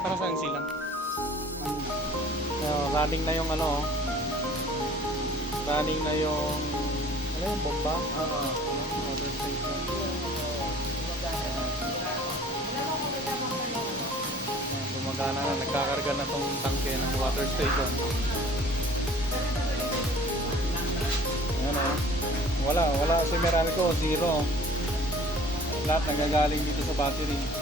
Para saan silang? Running na yung ano, running na yung ano yung bomba? Water station. Gumagana na, nagkakarga na tong tangke ng water station. Ayan o. Wala si Meralco, zero. Lahat nagagaling dito sa battery.